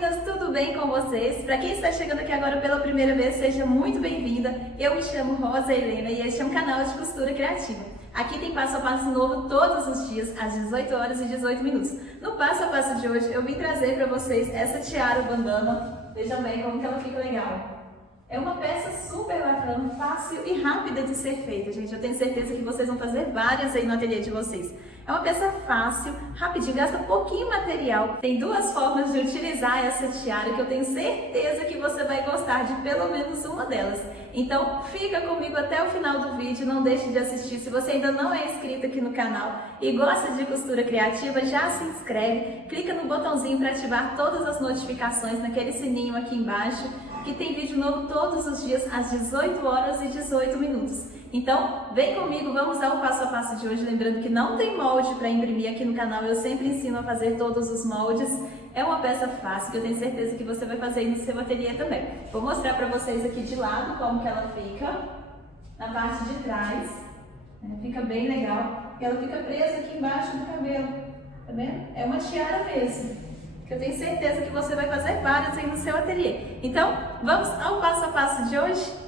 meninas, tudo bem com vocês? Para quem está chegando aqui agora pela primeira vez, seja muito bem-vinda. Eu me chamo Rosa Helena e este é um canal de costura criativa. Aqui tem passo a passo novo todos os dias, às 18 horas e 18 minutos. No passo a passo de hoje, eu vim trazer para vocês essa tiara bandana. Vejam bem como que ela fica legal. É uma peça super bacana, fácil e rápida de ser feita, gente. Eu tenho certeza que vocês vão fazer várias aí no ateliê de vocês. É uma peça fácil, rapidinho, gasta pouquinho material. Tem duas formas de utilizar essa tiara que eu tenho certeza que você vai gostar de pelo menos uma delas. Então fica comigo até o final do vídeo, não deixe de assistir. Se você ainda não é inscrito aqui no canal e gosta de costura criativa, já se inscreve, clica no botãozinho para ativar todas as notificações, naquele sininho aqui embaixo, que tem vídeo novo todos os dias às 18 horas e 18 minutos. Então, vem comigo, vamos ao passo a passo de hoje. Lembrando que não tem molde para imprimir aqui no canal, eu sempre ensino a fazer todos os moldes. É uma peça fácil que eu tenho certeza que você vai fazer no seu ateliê também. Vou mostrar para vocês aqui de lado como que ela fica, na parte de trás. Fica bem legal. E ela fica presa aqui embaixo do cabelo, tá vendo? É uma tiara mesmo, que eu tenho certeza que você vai fazer várias aí no seu ateliê. Então, vamos ao passo a passo de hoje?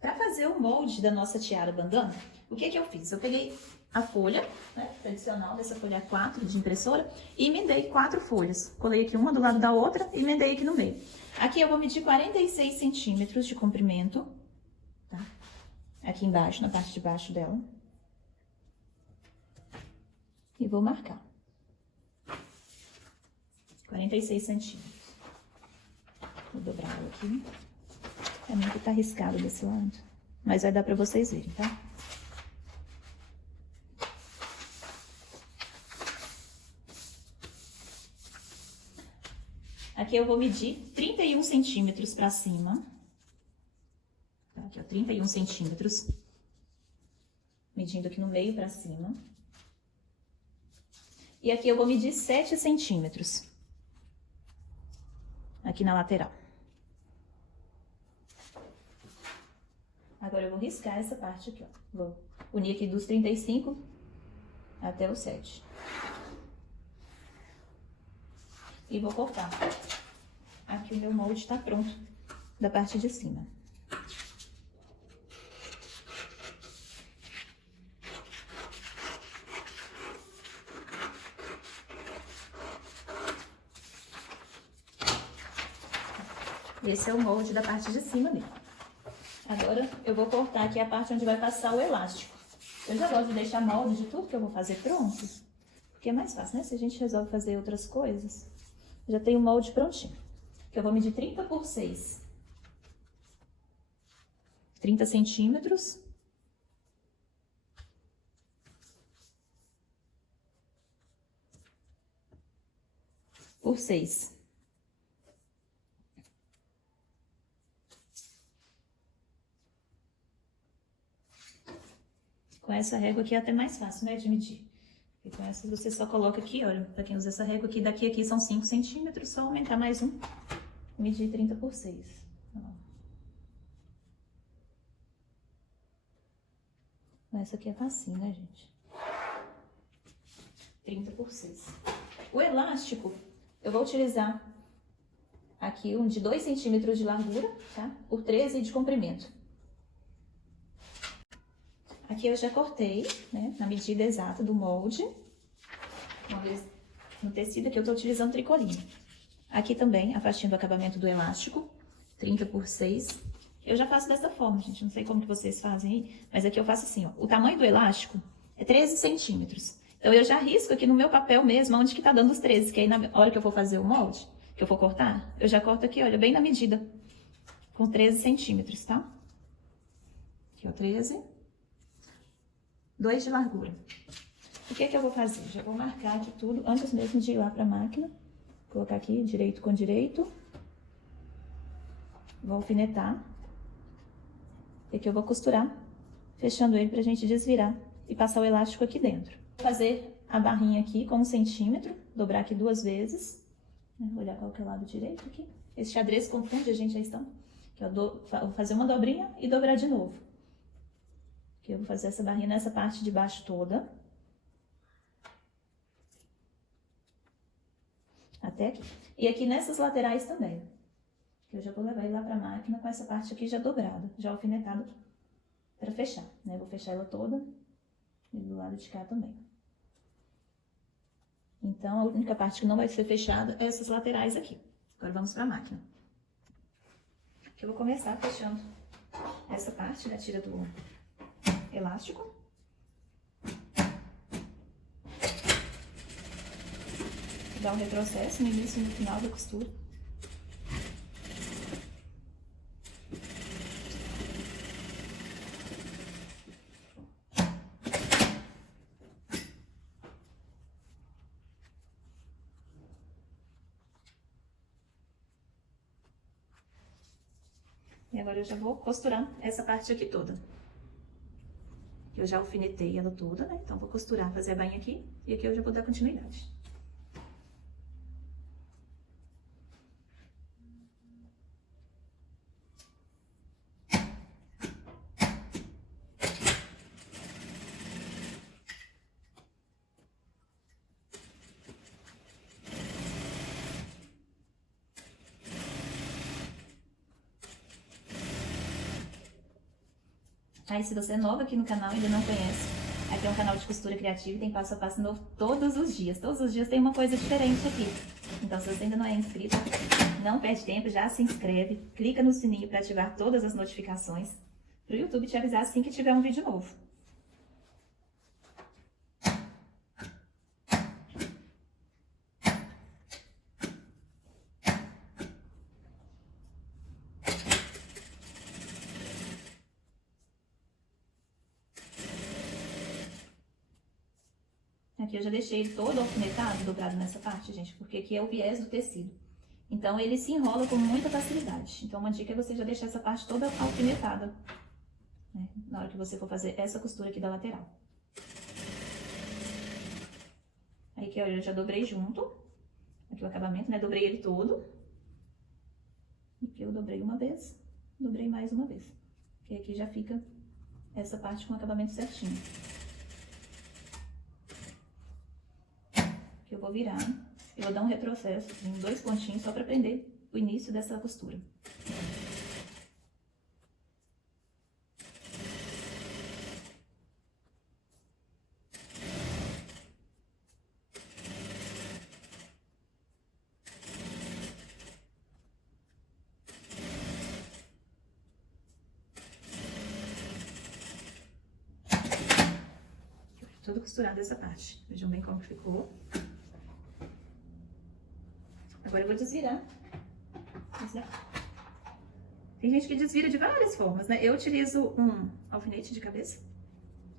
Para fazer o molde da nossa tiara bandana, o que eu fiz? Eu peguei a folha, tradicional, dessa folha A4 de impressora, e emendei 4 folhas. Colei aqui uma do lado da outra e emendei aqui no meio. Aqui eu vou medir 46 centímetros de comprimento, tá? Aqui embaixo, na parte de baixo dela. E vou marcar. 46 centímetros. Vou dobrar ela aqui. É muito tá arriscado desse lado, mas vai dar pra vocês verem, tá? Aqui eu vou medir 31 centímetros pra cima. Tá, aqui, ó, 31 centímetros. Medindo aqui no meio pra cima. E aqui eu vou medir 7 centímetros. Aqui na lateral. Agora eu vou riscar essa parte aqui, ó. Vou unir aqui dos 35 até o 7. E vou cortar. Aqui o meu molde tá pronto, da parte de cima. Esse é o molde da parte de cima dele. Agora eu vou cortar aqui a parte onde vai passar o elástico. Eu já gosto de deixar molde de tudo que eu vou fazer pronto, porque é mais fácil, né? Se a gente resolve fazer outras coisas, já tem o molde prontinho. Que eu vou medir 30 por 6. 30 centímetros. Por 6. Com essa régua aqui é até mais fácil, né, de medir. E com essa você só coloca aqui, olha, pra quem usa essa régua aqui, daqui a aqui são 5 centímetros, só aumentar mais um. Medir 30 por 6. Essa aqui é facinho, né, gente? 30 por 6. O elástico, eu vou utilizar aqui um de 2 centímetros de largura, tá? Por 13 de comprimento. Aqui eu já cortei, né, na medida exata do molde. No tecido aqui eu tô utilizando tricoline. Aqui também a faixinha do acabamento do elástico, 30 por 6. Eu já faço dessa forma, gente, não sei como que vocês fazem aí, mas aqui eu faço assim, ó. O tamanho do elástico é 13 centímetros. Então eu já risco aqui no meu papel mesmo, onde que tá dando os 13, que aí na hora que eu for fazer o molde, que eu for cortar, eu já corto aqui, olha, bem na medida, com 13 centímetros, tá? Aqui, ó, 13. 2 de largura. O que eu vou fazer? Já vou marcar aqui tudo, antes mesmo de ir lá pra máquina. Colocar aqui, direito com direito. Vou alfinetar. E aqui eu vou costurar, fechando ele pra gente desvirar e passar o elástico aqui dentro. Vou fazer a barrinha aqui com 1 centímetro, dobrar aqui 2 vezes. Vou olhar qual que é o lado direito aqui. Esse xadrez confunde a gente a estampa. Aqui, ó, vou fazer uma dobrinha e dobrar de novo. Aqui eu vou fazer essa barrinha nessa parte de baixo toda. até aqui. E aqui nessas laterais também. Eu já vou levar ele lá pra máquina com essa parte aqui já dobrada, já alfinetada para fechar, né? Vou fechar ela toda e do lado de cá também. Então, a única parte que não vai ser fechada é essas laterais aqui. Agora vamos para a máquina. Aqui eu vou começar fechando essa parte da tira do elástico. Dá um retrocesso no início e no final da costura. E agora eu já vou costurar essa parte aqui toda. Eu já alfinetei ela toda, né? Então, vou costurar, fazer a bainha aqui. E aqui eu já vou dar continuidade. Aí, se você é nova aqui no canal e ainda não conhece, aqui é um canal de costura criativa e tem passo a passo novo todos os dias. Todos os dias tem uma coisa diferente aqui. Então, se você ainda não é inscrito, não perde tempo, já se inscreve, clica no sininho para ativar todas as notificações, para o YouTube te avisar assim que tiver um vídeo novo. Aqui eu já deixei ele todo alfinetado, dobrado nessa parte, gente, porque aqui é o viés do tecido. Então, ele se enrola com muita facilidade. Então, uma dica é você já deixar essa parte toda alfinetada, né, na hora que você for fazer essa costura aqui da lateral. Aí, aqui, ó, eu já dobrei junto, aqui o acabamento, né, dobrei ele todo. Aqui eu dobrei uma vez, dobrei mais uma vez. Que aqui já fica essa parte com o acabamento certinho. Que eu vou virar, eu vou dar um retrocesso em 2 pontinhos só para prender o início dessa costura. Tudo costurado essa parte. Vejam bem como ficou. Agora eu vou desvirar. Tem gente que desvira de várias formas, né? Eu utilizo um alfinete de cabeça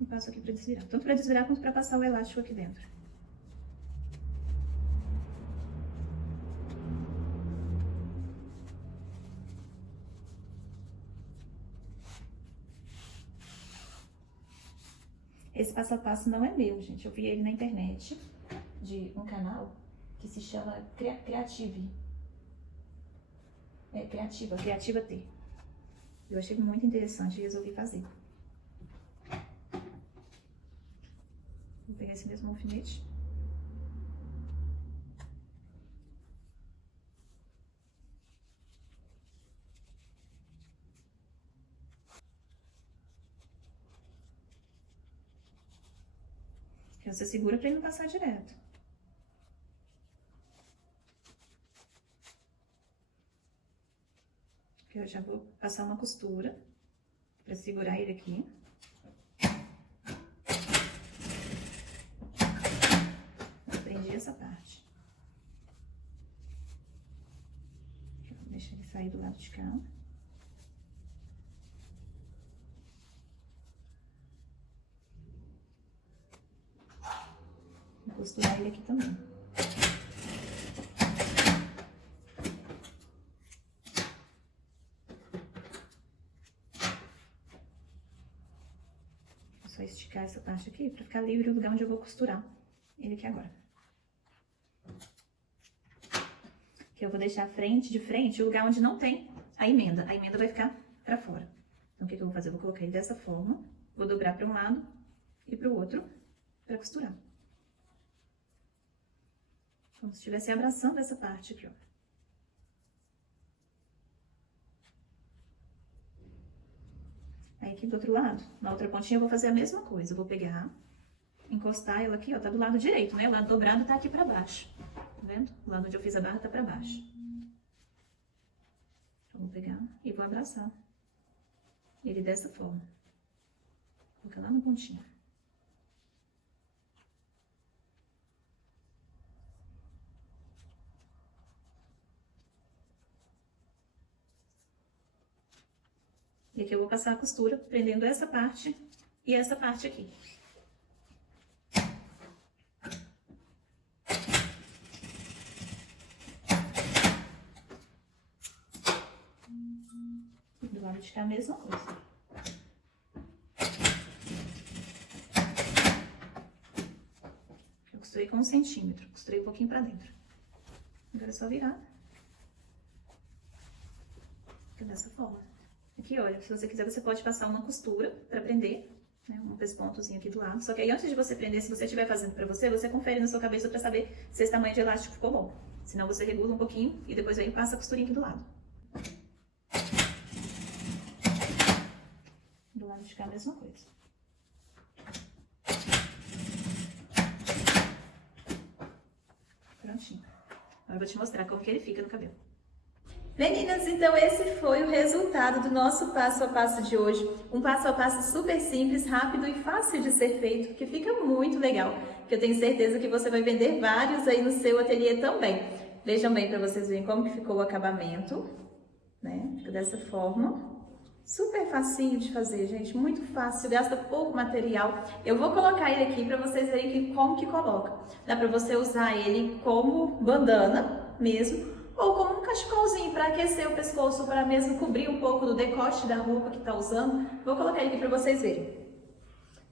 e passo aqui para desvirar. Tanto para desvirar quanto para passar o elástico aqui dentro. Esse passo a passo não é meu, gente. Eu vi ele na internet, de um canal que se chama Creative. É, Criativa T. Eu achei muito interessante e resolvi fazer. Vou pegar esse mesmo alfinete. Que você segura para ele não passar direto. Aqui eu já vou passar uma costura para segurar ele aqui. Prendi essa parte. Vou deixar ele sair do lado de cá. Vou costurar ele aqui também. Só esticar essa parte aqui para ficar livre o lugar onde eu vou costurar ele aqui agora. Que eu vou deixar de frente o lugar onde não tem a emenda. A emenda vai ficar para fora. Então, o que eu vou fazer? Eu vou colocar ele dessa forma, vou dobrar para um lado e para o outro para costurar. Como se estivesse abraçando essa parte aqui, ó. Aí aqui do outro lado, na outra pontinha eu vou fazer a mesma coisa. Eu vou pegar, encostar ela aqui, ó, tá do lado direito, né? O lado dobrado tá aqui pra baixo. Tá vendo? O lado onde eu fiz a barra tá pra baixo. Então, vou pegar e vou abraçar ele dessa forma. Vou colocar lá no pontinho. E aqui eu vou passar a costura, prendendo essa parte e essa parte aqui. E do lado de cá a mesma coisa. Eu costurei com 1 centímetro, costurei um pouquinho pra dentro. Agora é só virar. Fica dessa forma. Aqui, olha, se você quiser, você pode passar uma costura pra prender, né, um pespontozinho aqui do lado. Só que aí, antes de você prender, se você estiver fazendo pra você, você confere na sua cabeça pra saber se esse tamanho de elástico ficou bom. Senão você regula um pouquinho e depois aí passa a costurinha aqui do lado. Do lado de cá, a mesma coisa. Prontinho. Agora eu vou te mostrar como que ele fica no cabelo. Meninas, então esse foi o resultado do nosso passo a passo de hoje. Um passo a passo super simples, rápido e fácil de ser feito, que fica muito legal. Que eu tenho certeza que você vai vender vários aí no seu ateliê também. Vejam bem para vocês verem como que ficou o acabamento, né? Fica dessa forma. Super facinho de fazer, gente, muito fácil, gasta pouco material. Eu vou colocar ele aqui para vocês verem como que coloca. Dá para você usar ele como bandana mesmo, ou como um cachecolzinho para aquecer o pescoço, para mesmo cobrir um pouco do decote da roupa que tá usando. Vou colocar ele aqui para vocês verem.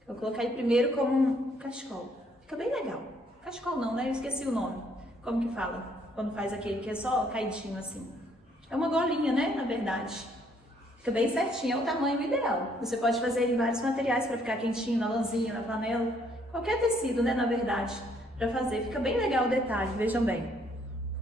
Vou colocar ele primeiro como um cachecol. Fica bem legal. Cachecol não, né? Eu esqueci o nome. Como que fala? Quando faz aquele que é só caidinho assim. É uma golinha, né? Na verdade. Fica bem certinho, é o tamanho ideal. Você pode fazer ele em vários materiais para ficar quentinho, na lãzinha, na flanela. Qualquer tecido, né? Na verdade, para fazer. Fica bem legal o detalhe, vejam bem.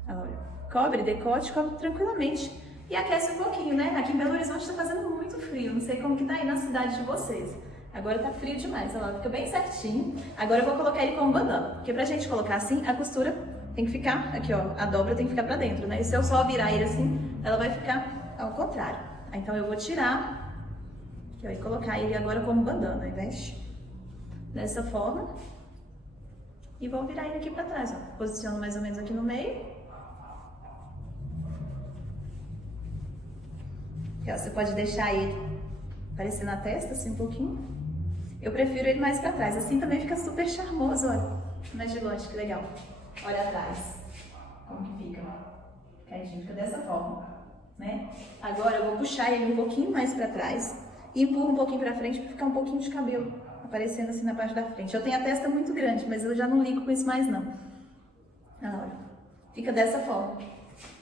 Olha. Cobre, decote, cobre tranquilamente e aquece um pouquinho, né? Aqui em Belo Horizonte está fazendo muito frio, não sei como que tá aí na cidade de vocês. Agora tá frio demais, olha lá, fica bem certinho. Agora eu vou colocar ele como bandana, porque pra gente colocar assim, a costura tem que ficar, aqui ó, a dobra tem que ficar pra dentro, né? E se eu só virar ele assim, ela vai ficar ao contrário. Então eu vou tirar, aqui, ó, e colocar ele agora como bandana, ao invés dessa forma. E vou virar ele aqui pra trás, ó. Posiciono mais ou menos aqui no meio. Você pode deixar ele aparecer na testa, assim, um pouquinho. Eu prefiro ele mais pra trás, assim também fica super charmoso, olha. Mais de longe, que legal. Olha atrás, como que fica, ó. Caidinho, fica dessa forma, né? Agora eu vou puxar ele um pouquinho mais pra trás e empurro um pouquinho pra frente pra ficar um pouquinho de cabelo aparecendo assim na parte da frente. Eu tenho a testa muito grande, mas eu já não ligo com isso mais, não. Olha, fica dessa forma.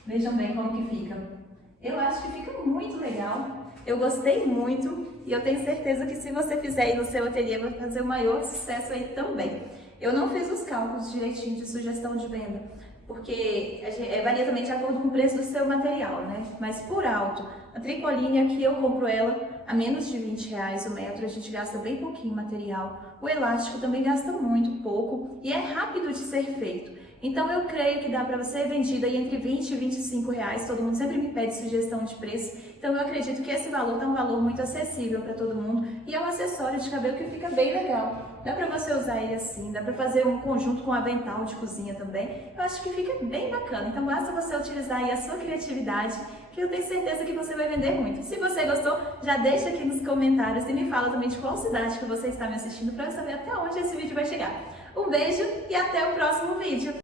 Vejam bem como que fica. Eu acho que fica muito legal, eu gostei muito e eu tenho certeza que se você fizer aí no seu ateliê vai fazer o maior sucesso aí também. Eu não fiz os cálculos direitinho de sugestão de venda, porque varia também de acordo com o preço do seu material, né? Mas por alto, a tricoline aqui eu compro ela a menos de R$20 o metro, a gente gasta bem pouquinho material. O elástico também gasta muito pouco e é rápido de ser feito. Então eu creio que dá para você vendida aí entre R$20 e R$25, todo mundo sempre me pede sugestão de preço, então eu acredito que esse valor tá um valor muito acessível para todo mundo e é um acessório de cabelo que fica bem legal. Dá para você usar ele assim, dá para fazer um conjunto com avental de cozinha também, eu acho que fica bem bacana, então basta você utilizar aí a sua criatividade, que eu tenho certeza que você vai vender muito. Se você gostou, já deixa aqui nos comentários e me fala também de qual cidade que você está me assistindo para eu saber até onde esse vídeo vai chegar. Um beijo e até o próximo vídeo!